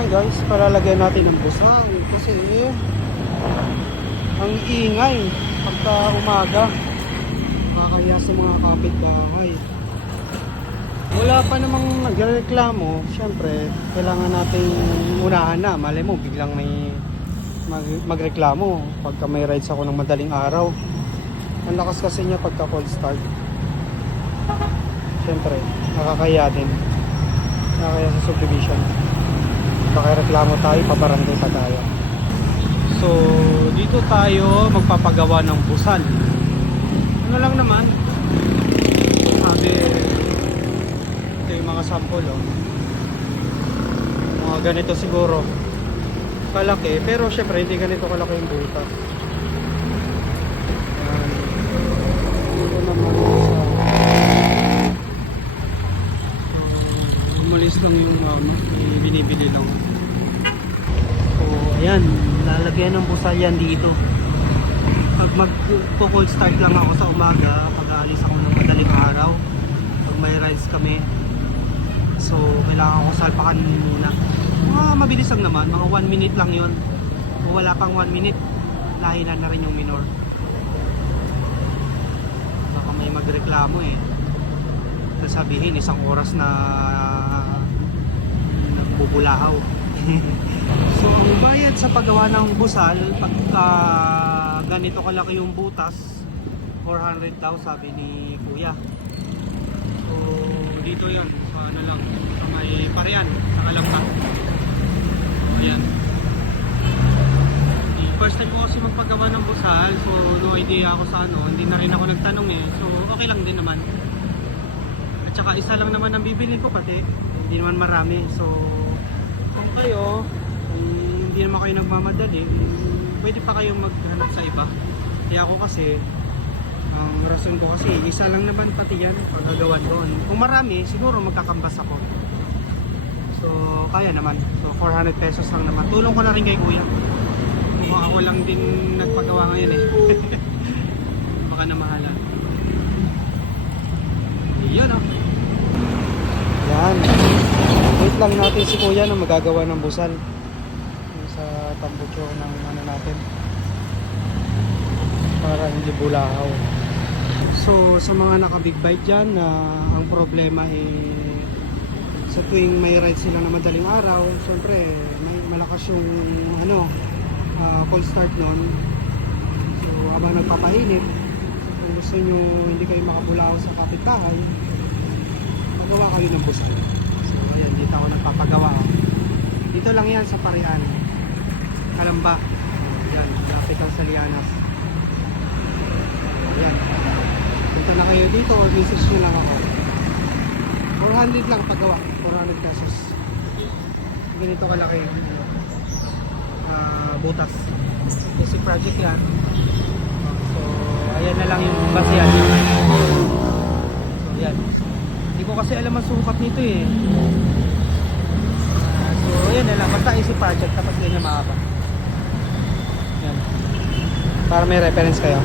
Ayan guys, palalagyan natin ng busang kasi ang ingay pagka umaga, nakakaya sa mga kapitbahay. Wala pa namang nagreklamo, syempre kailangan nating unahan na. Malay mo biglang may magreklamo pagka may rides ako ng madaling araw. Ang lakas kasi niya pagka cold start, syempre nakakaya din, nakakaya sa subdivision. Pakireklamo tayo, pabarangay pa tayo. So dito tayo magpapagawa ng busal. Ano lang naman, sabi, ito yung mga sample mga ganito siguro kalaki, pero syempre hindi ganito kalaki yung butas. Dito naman umalis lang yung binibili lang. So ayan, lalagyan ng busal yan dito. Pag mag-cold start lang ako sa umaga, pag aalis ako ng madaling araw, pag may rides kami, so kailangan ko salpakan muna. Mabilis lang naman, mga 1 minute lang yon. Kung wala pang 1 minute, lahinan na rin yung minor. Baka may magreklamo sasabihin isang oras na nagbubulahaw. So ang bayad sa paggawa ng busal, pagka ganito kalaki yung butas, 400 daw sabi ni kuya. So dito yun, ano lang, sa may Parian, sa Kalangka. Ayan. First time ko kasi magpagawa ng busal, so no idea ako sa ano, hindi na rin ako nagtanong so okay lang din naman. At saka isa lang naman ang bibilin ko pati, hindi naman marami. So kung kayo, hindi naman kayo nagmamadali, pwede pa kayong maghanap sa iba. Kaya ako kasi, ang rason ko kasi, isa lang naman pati yan, paggagawan doon. Kung marami, siguro magkakambas ako. So, kaya naman. So, 400 pesos lang naman. Tulong ko na rin kay kuya. Kung ako lang din nagpagawa ngayon baka na mahala. Yan Yan. Wait lang natin si kuya na magagawa ng busal sa tambucho ng ano natin para hindi bulahaw. So sa mga naka-big bike dyan, ang problema sa tuwing may ride sila na madaling araw, syempre may malakas yung cold start nun. So habang nagpapainit, kung gusto nyo hindi kayo makabulahaw sa kapitbahay, magawa kayo ng busal. So ayan, dito ako nagpapagawa. Dito lang yan sa Parian, Kalamba. Ayan, malapit lang sa Lianas. Ayan, punta na kayo dito, message nyo lang ako. 400 lang pagawa, 400 pesos. Ganito kalaki butas. Basic project yan. So ayan na lang yung basihan. So ayan, hindi ko kasi alam ang sukat nito so ayan na lang, basta easy project tapos ganyan mahaba. Yan, para may reference kayo.